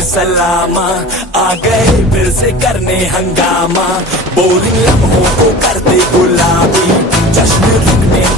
सलामा, आ गए फिर से करने हंगामा, बोरिंग लम्हों को करते गुलाबी, जश्न रुकने